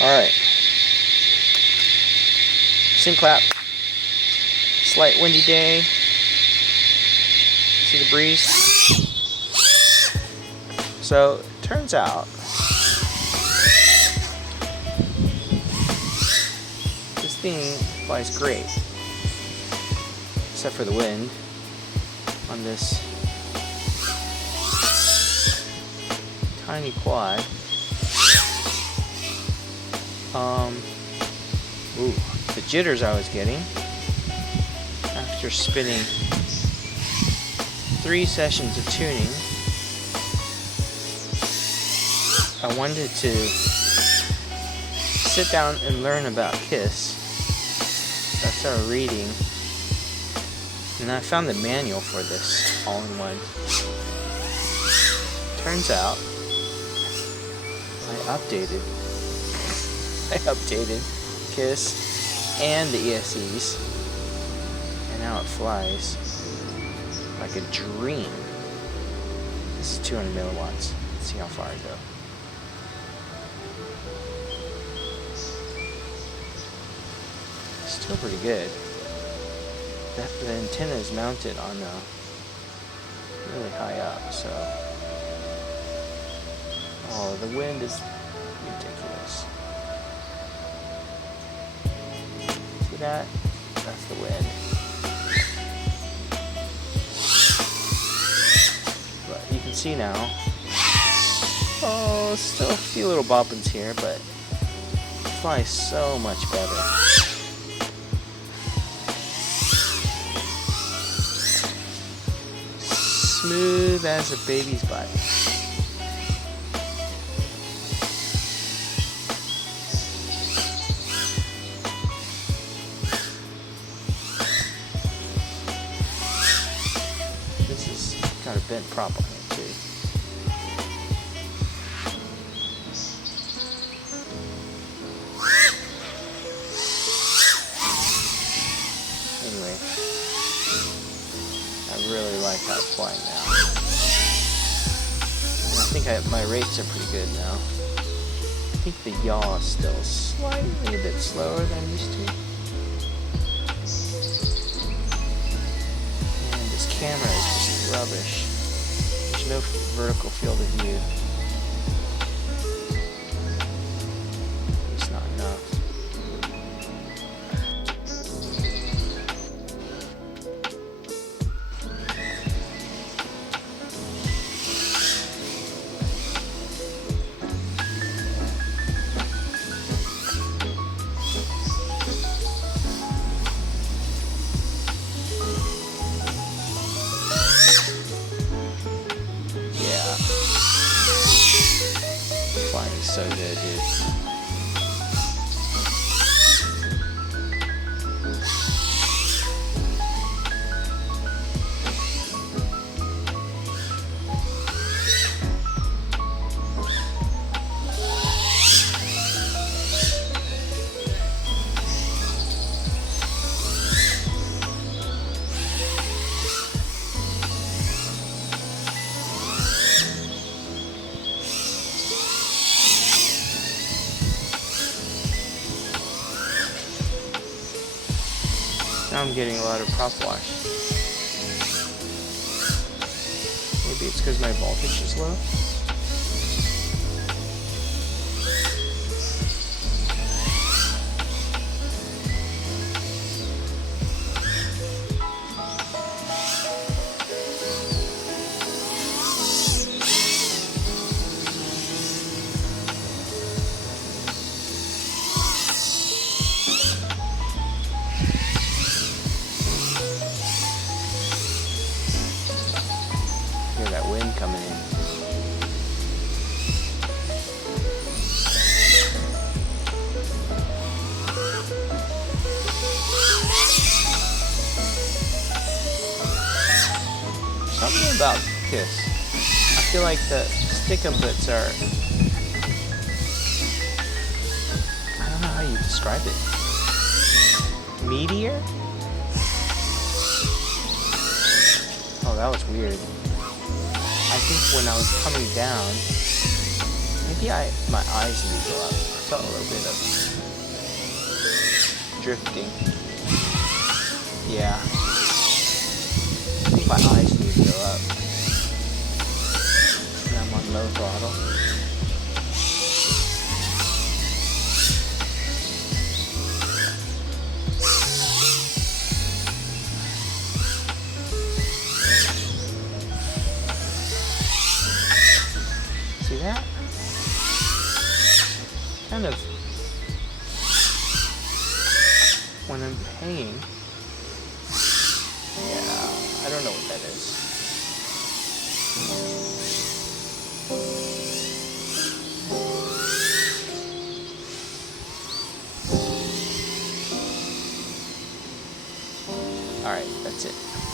Alright. Sync clap. Slight windy day. See the breeze? So, it turns out this thing flies great. Except for the wind on this tiny quad. The jitters I was getting after spinning 3 sessions of tuning. I wanted to sit down and learn about KISS. So I started reading, and I found the manual for this all-in-one. Turns out I updated KISS and the ESCs, and now it flies like a dream. This is 200 milliwatts. Let's see how far I go. Still pretty good. The antenna is mounted on really high up, so the wind is ridiculous. See that? That's the wind. But you can see now. Oh, still a few little bobbins here, but it flies so much better. Smooth as a baby's butt. This has got a bent prop on it too. Anyway, I really like how it's flying now. And I think my rates are pretty good now. I think the yaw is still slightly a bit slower than I'm used to. And this camera is just rubbish. There's no vertical field of view. It's not enough. Flying is so good, dude. Now I'm getting a lot of prop wash. Maybe it's because my voltage is low. Hear that wind coming in. Something about KISS. I feel like the stick inputs are, I don't know how you describe it. Meteor? Oh, that was weird. I think when I was coming down, maybe my eyes need to go up. saw a little bit of drifting. Yeah. I think my eyes need to go up. And I'm on low throttle. See that? Kind of, when I'm paying, yeah, I don't know what that is. Alright, that's it.